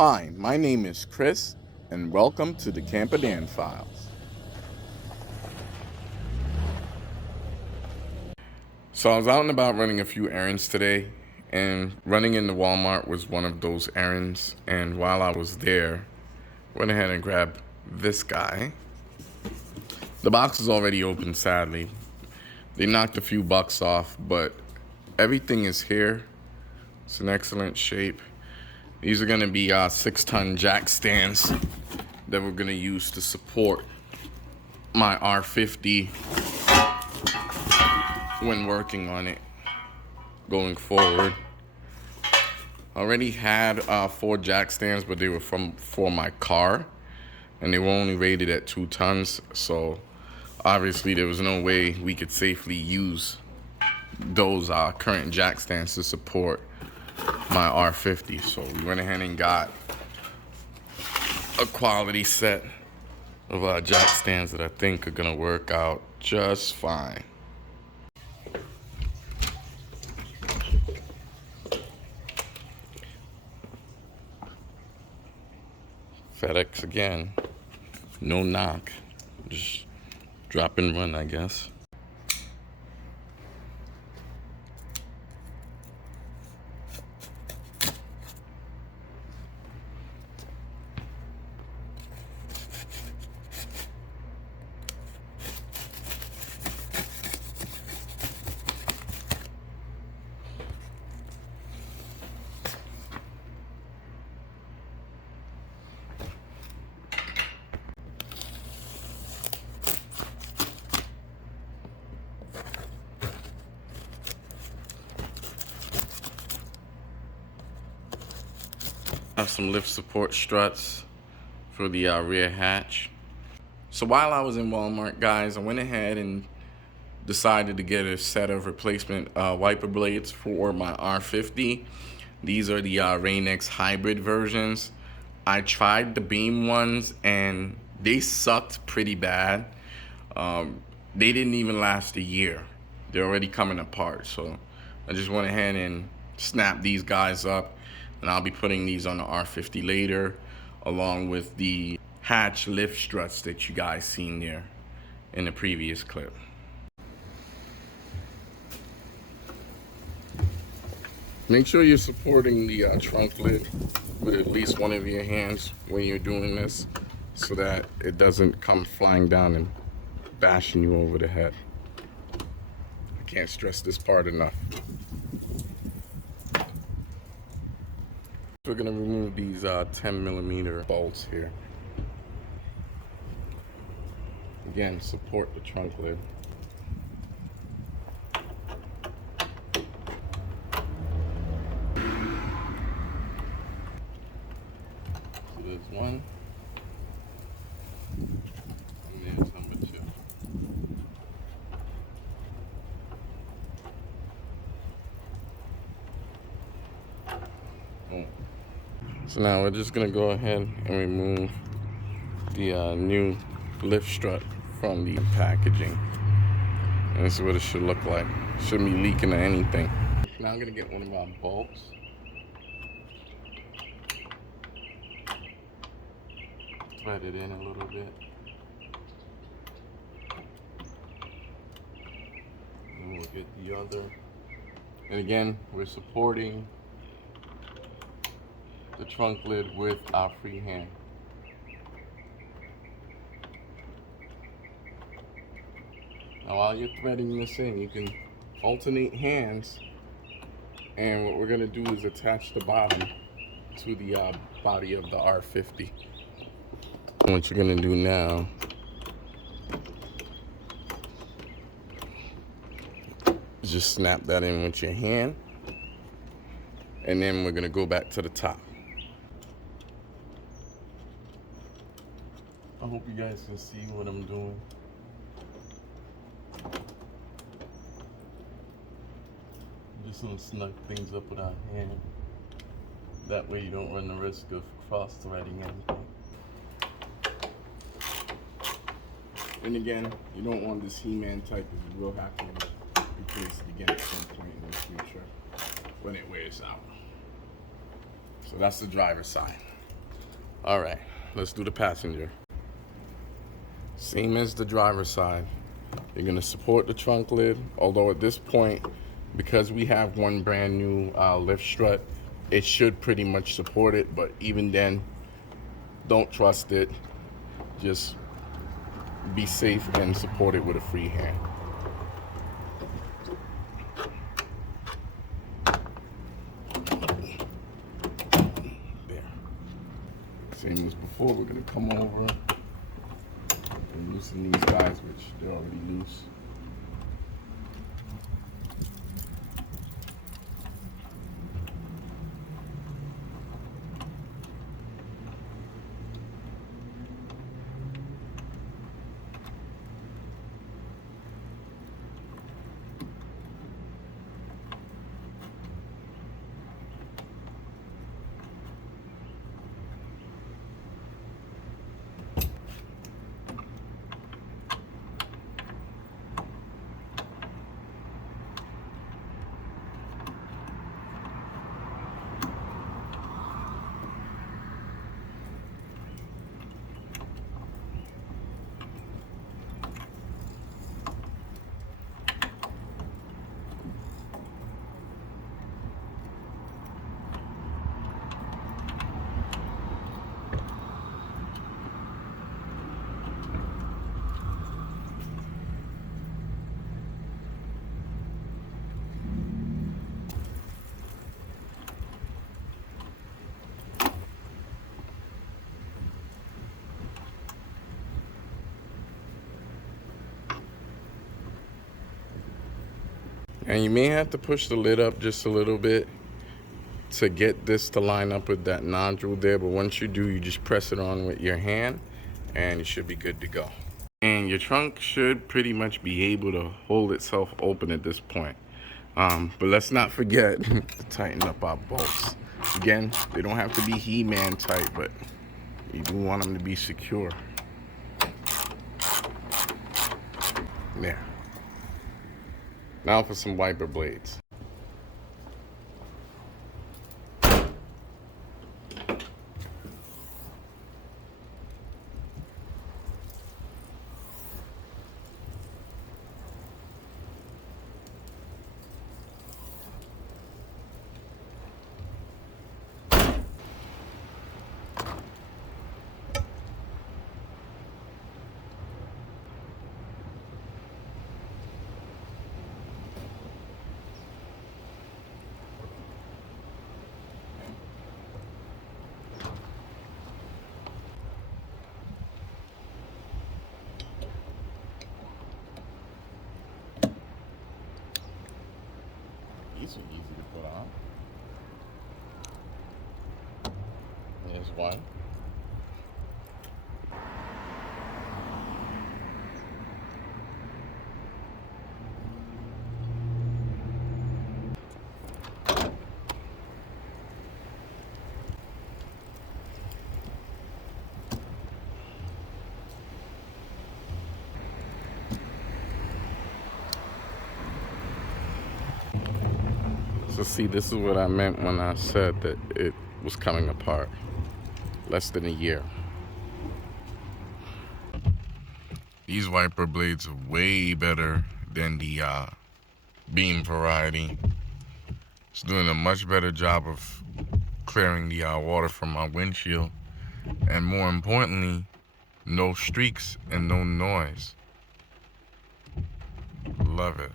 Hi, my name is Chris, and welcome to the Camperdan Files. So I was out and about running a few errands today, and running into Walmart was one of those errands. And while I was there, went ahead and grabbed this guy. The box is already open, sadly. They knocked a few bucks off, but everything is here. It's in excellent shape. These are going to be 6-ton jack stands that we're going to use to support my R50 when working on it going forward. I already had 4 jack stands, but they were for my car, and they were only rated at 2 tons. So obviously there was no way we could safely use those current jack stands to support my R50. So we went ahead and got a quality set of jack stands that I think are gonna work out just fine. FedEx again, no knock, just drop and run, I guess. Have some lift support struts for the rear hatch. So while I was in Walmart, guys, I went ahead and decided to get a set of replacement wiper blades for my R50. These are the Rain-X hybrid versions. I tried the beam ones and they sucked pretty bad. They didn't even last a year. They're already coming apart. So I just went ahead and snapped these guys up, and I'll be putting these on the R50 later, along with the hatch lift struts that you guys seen there in the previous clip. Make sure you're supporting the trunk lid with at least one of your hands when you're doing this, so that it doesn't come flying down and bashing you over the head. I can't stress this part enough. We're gonna remove these 10mm bolts here. Again, support the trunk lid. So there's one, and there's number 2. So now we're just gonna go ahead and remove the new lift strut from the packaging. And this is what it should look like. Shouldn't be leaking or anything. Now I'm gonna get one of our bolts. Thread it in a little bit. And we'll get the other. And again, we're supporting the trunk lid with our free hand. Now while you're threading this in, you can alternate hands, and what we're gonna do is attach the bottom to the body of the R50. And what you're gonna do now is just snap that in with your hand, and then we're gonna go back to the top. I hope you guys can see what I'm doing. I'm just gonna snug things up with our hand. That way you don't run the risk of cross-threading anything. And again, you don't want this He-Man type, because you will have to replace it again at some point in the future when it wears out. So that's the driver's side. All right, let's do the passenger. Same as the driver's side. You're gonna support the trunk lid, although at this point, because we have one brand new lift strut, it should pretty much support it, but even then, don't trust it. Just be safe and support it with a free hand. There. Same as before, we're gonna come over and loosen these guys, which they're already loose. And you may have to push the lid up just a little bit to get this to line up with that nodule there, but once you do, you just press it on with your hand and you should be good to go. And your trunk should pretty much be able to hold itself open at this point. But let's not forget to tighten up our bolts. Again, they don't have to be He-Man tight, but you do want them to be secure. There. Now for some wiper blades. These are easy to put on. There's one. So see, this is what I meant when I said that it was coming apart. Less than a year. These wiper blades are way better than the beam variety. It's doing a much better job of clearing the water from my windshield. And more importantly, no streaks and no noise. Love it.